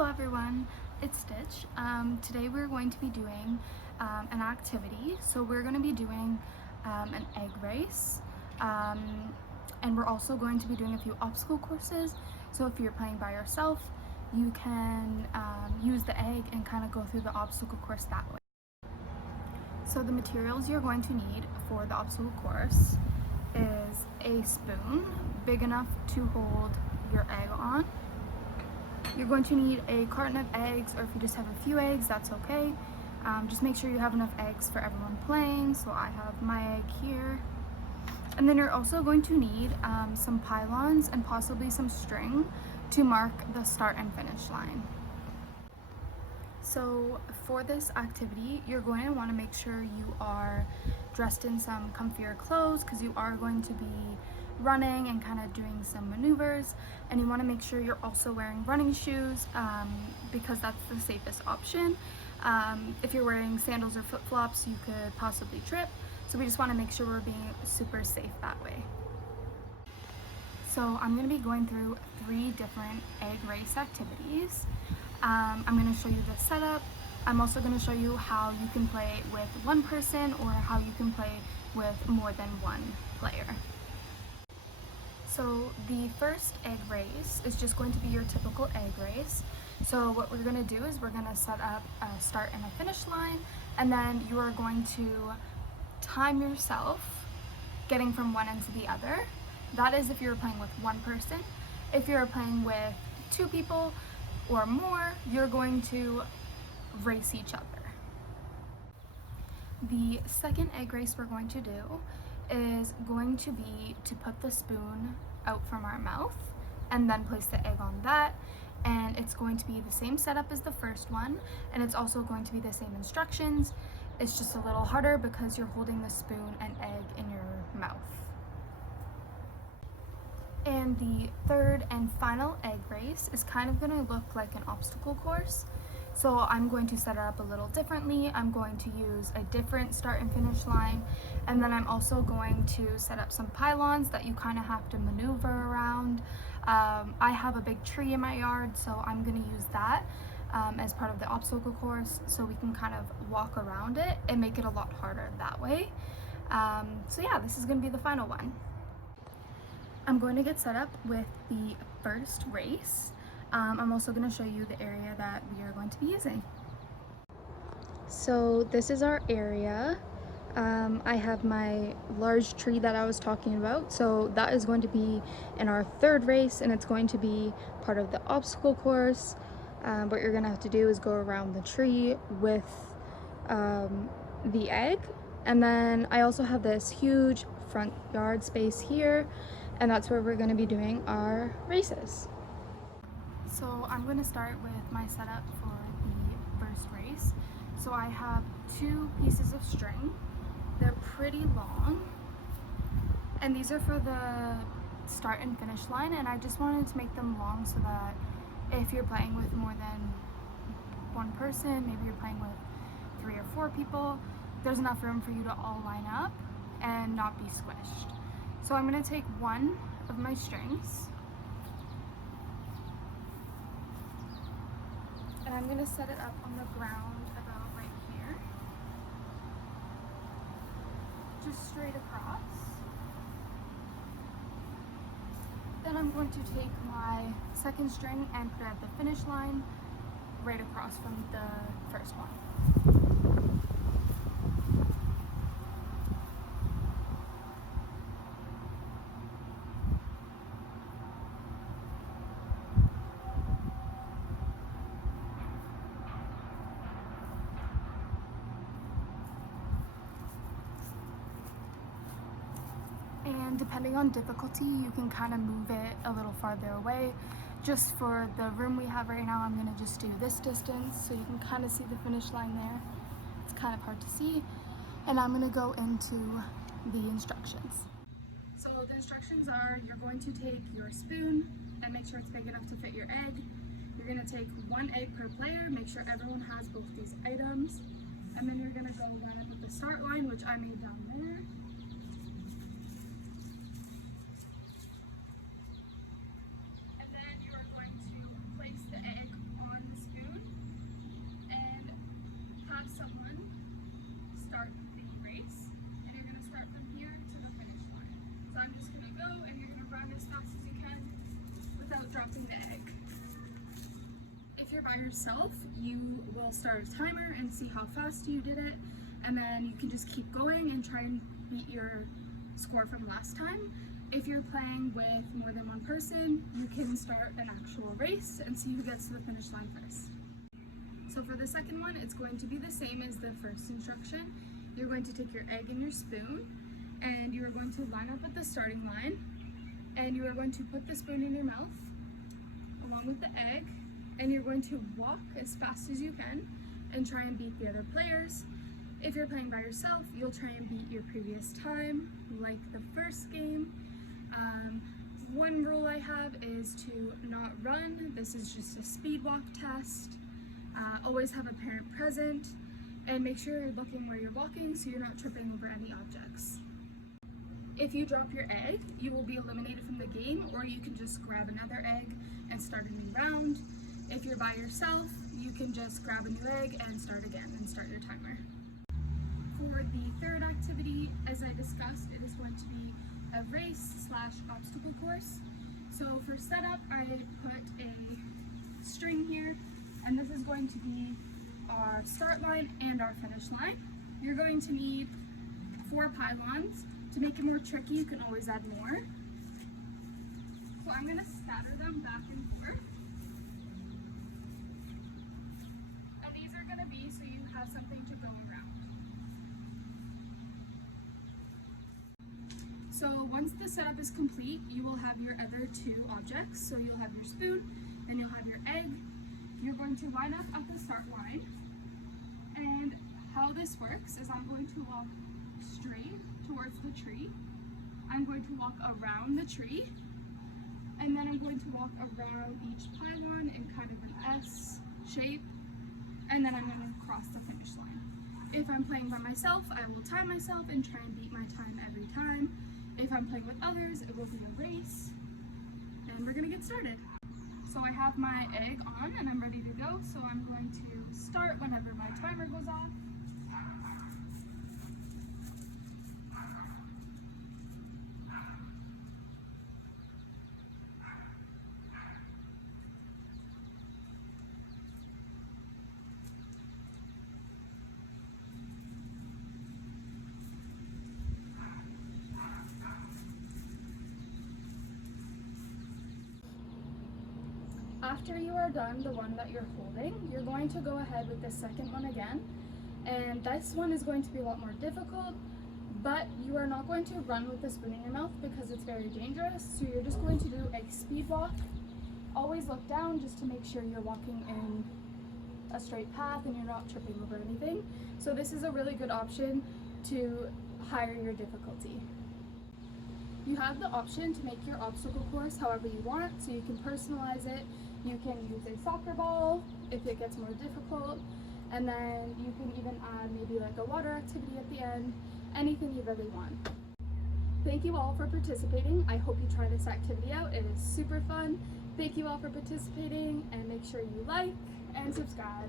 Hello everyone, it's Stitch. Today we're going to be doing an activity. So we're going to be doing an egg race, and we're also going to be doing a few obstacle courses. So if you're playing by yourself, you can use the egg and kind of go through the obstacle course that way. So the materials you're going to need for the obstacle course is a spoon big enough to hold your egg on. You're going to need a carton of eggs, or if you just have a few eggs, that's okay. Just make sure you have enough eggs for everyone playing. So I have my egg here. And then you're also going to need some pylons and possibly some string to mark the start and finish line. So for this activity, you're going to want to make sure you are dressed in some comfier clothes because you are going to be running and kind of doing some maneuvers, and you want to make sure you're also wearing running shoes because that's the safest option. If you're wearing sandals or flip-flops, you could possibly trip, so we just want to make sure we're being super safe that way. So I'm going to be going through 3 different egg race activities. I'm going to show you the setup. I'm also going to show you how you can play with one person or how you can play with more than one player. So the first egg race is just going to be your typical egg race. So what we're going to do is we're going to set up a start and a finish line, and then you are going to time yourself getting from one end to the other. That is if you're playing with one person. If you're playing with 2 people or more, you're going to race each other. The second egg race we're going to do is going to be to put the spoon out from our mouth and then place the egg on that, and it's going to be the same setup as the first one, and it's also going to be the same instructions. It's just a little harder because you're holding the spoon and egg in your mouth. And the third and final egg race is kind of going to look like an obstacle course. So I'm going to set it up a little differently. I'm going to use a different start and finish line, and then I'm also going to set up some pylons that you kind of have to maneuver around. I have a big tree in my yard, so I'm going to use that as part of the obstacle course, so we can kind of walk around it and make it a lot harder that way. So yeah, this is going to be the final one. I'm going to get set up with the first race. I'm also going to show you the area that we are going to be using. So this is our area. I have my large tree that I was talking about, so that is going to be in our third race, and it's going to be part of the obstacle course. What you're going to have to do is go around the tree with the egg, and then I also have this huge front yard space here, and that's where we're going to be doing our races. So I'm going to start with my setup for the first race. So I have 2 pieces of string. They're pretty long, and these are for the start and finish line, and I just wanted to make them long so that if you're playing with more than one person, maybe you're playing with 3 or 4 people, there's enough room for you to all line up and not be squished. So I'm going to take one of my strings, and I'm going to set it up on the ground about right here, just straight across. Then I'm going to take my second string and put it at the finish line right across from the first one. And depending on difficulty, you can kind of move it a little farther away. Just for the room we have right now, I'm going to just do this distance so you can kind of see the finish line there. It's kind of hard to see. And I'm going to go into the instructions. So the instructions are, you're going to take your spoon and make sure it's big enough to fit your egg. You're going to take 1 egg per player, make sure everyone has both these items. And then you're going to go line up at the start line, which I made down there. And then you are going to place the egg on the with dropping the egg. If you're by yourself, you will start a timer and see how fast you did it, and then you can just keep going and try and beat your score from last time. If you're playing with more than one person, you can start an actual race and see who gets to the finish line first. So for the second one, it's going to be the same as the first instruction. You're going to take your egg and your spoon, and you are going to line up at the starting line, and you are going to put the spoon in your mouth along with the egg, and you're going to walk as fast as you can and try and beat the other players. If you're playing by yourself, you'll try and beat your previous time, like the first game. One rule I have is to not run. This is just a speed walk test. Always have a parent present, and make sure you're looking where you're walking so you're not tripping over any objects. If you drop your egg, you will be eliminated from the game, or you can just grab another egg and start a new round. If you're by yourself, you can just grab a new egg and start again and start your timer. For the third activity, as I discussed, it is going to be a race/obstacle course. So for setup, I put a string here, and this is going to be our start line and our finish line. You're going to need 4 pylons. To make it more tricky, you can always add more. So I'm going to scatter them back and forth. And these are going to be so you have something to go around. So once the setup is complete, you will have your other 2 objects. So you'll have your spoon, then you'll have your egg. You're going to line up at the start line. And how this works is I'm going to walk straight towards the tree. I'm going to walk around the tree. And then I'm going to walk around each pylon in kind of an S shape. And then I'm going to cross the finish line. If I'm playing by myself, I will time myself and try and beat my time every time. If I'm playing with others, it will be a race. And we're going to get started. So I have my egg on and I'm ready to go. So I'm going to start whenever my timer goes off. After you are done the one that you're holding, you're going to go ahead with the second one again. And this one is going to be a lot more difficult, but you are not going to run with the spoon in your mouth because it's very dangerous. So you're just going to do a speed walk. Always look down just to make sure you're walking in a straight path and you're not tripping over anything. So this is a really good option to higher your difficulty. You have the option to make your obstacle course however you want, so you can personalize it. You can use a soccer ball if it gets more difficult, and then you can even add maybe like a water activity at the end, anything you really want. Thank you all for participating. I hope you try this activity out. It is super fun. Thank you all for participating, and make sure you like and subscribe.